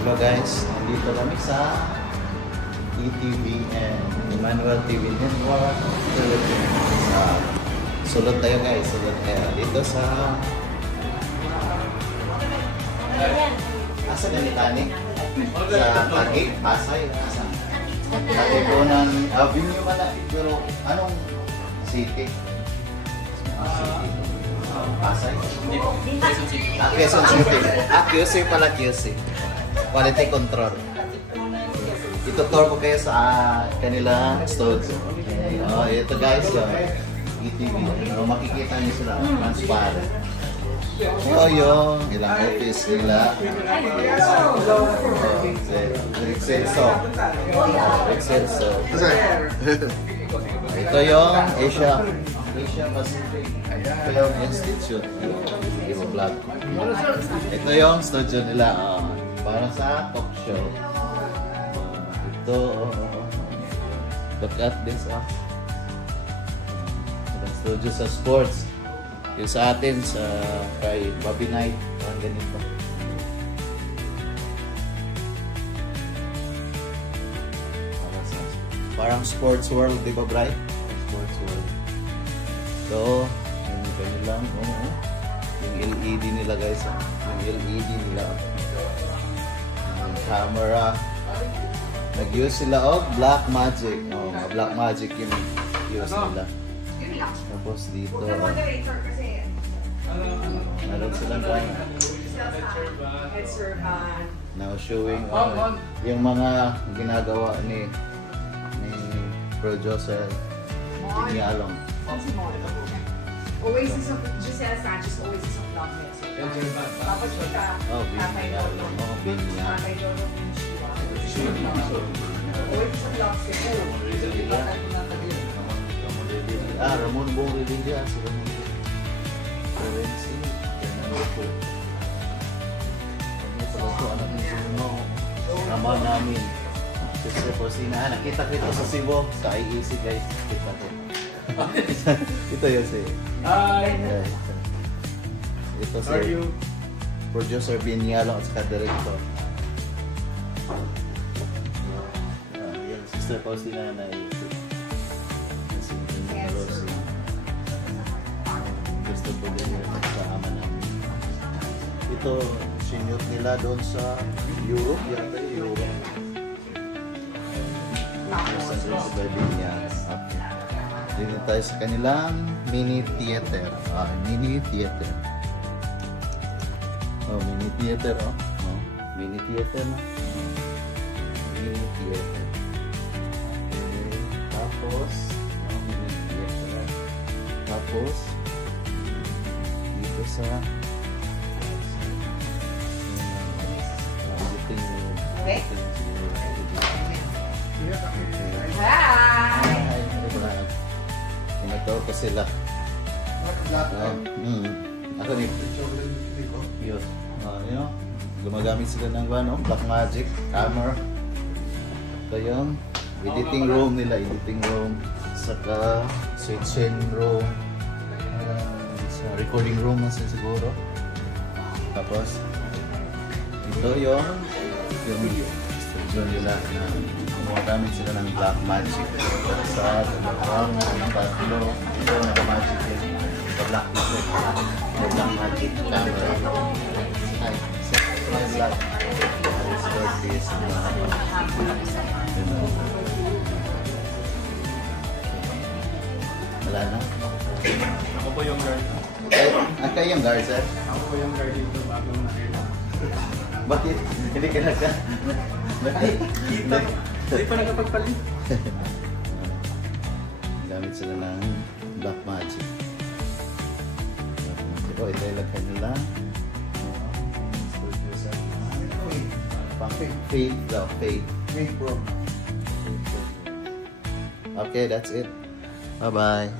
Hello guys, nandito kami sa ETVN, Emmanuel TV Network Philippines. Sulod tayo guys, sulod tayo. Dito sa... Asa na mechanic? Sa Taguig, Pasay. Asa? Taguig po ng Avenue malapit, pero anong city? Pasay? Quezon City. QC pala, QC. Quality control. Itutur ko kayo sa kanila studio. Oh, ito guys, ETV. Makikita niyo sila, transparent. Yung ilang office nila. Excelso. Ito yung Asia Pacific Film Institute. Ito yung studio nila. Para sa talk show. Ito, look at this, studio sa sports. Yung sa atin, sa kay Bobby Knight, parang ganito. Parang sports world, di ba, Bright? Sports world. So, yung kanilang, yung LED nila, guys. Yung LED nila. Camera. Nag-use sila of Black Magic. Black Magic yung use nila. Tapos dito, meron silang gana. Now showing yung mga ginagawa ni producer Inialong. Oasis of Giselle Sanchez, Oasis of Love Message. Tapos kita, Tatay Lolo. Tatay Lolo yung Shiwa. Oasis of Love Cebu. Ramon Bong Revilla. Currency. Ano pala ito? Anak ng Suno. Nama namin. Sister Posina. Nakita ko ito sa Cebu. Sa IEC guys. Kita ko. Ito yun si... Ito si producer Binialong at saka director. Yung Sister Faustina na si Rosie. Gusto po din yun sa ama namin. Ito, sinute nila doon sa Europe. Yata yung Europe. Sa Binialong. Dito tayo sa kanilang mini theater. Mini theater. Mini theater, mini theater na. Mini theater. Okay. Tapos, mini theater. Tapos, dito sa Okay. Hi! Tinatawag ko sila. Ako ni yun. Gumagamit sila ng Black Magic camera. Ito yung editing room nila. Editing room. Saka switching room. Sa recording room na siguro. Tapos ito yung studio nila na gumagamit sila ng Black Magic. Sa dalawang tatlo, ito naka-magic din. Black Magic. Black Magic camera. Ay, my black. Record this. Wala na? Ako po yung guard. Kayo yung guard, sir? Ako po yung guard dito bago nakita. Bakit? Hindi ka nagka... Ay, kita. Hindi pa nakapagpalit. Gamit sila ng Black Magic. Ito, ilagay nila. Fade daw, fade. Fade bro. Okay, that's it. Bye-bye.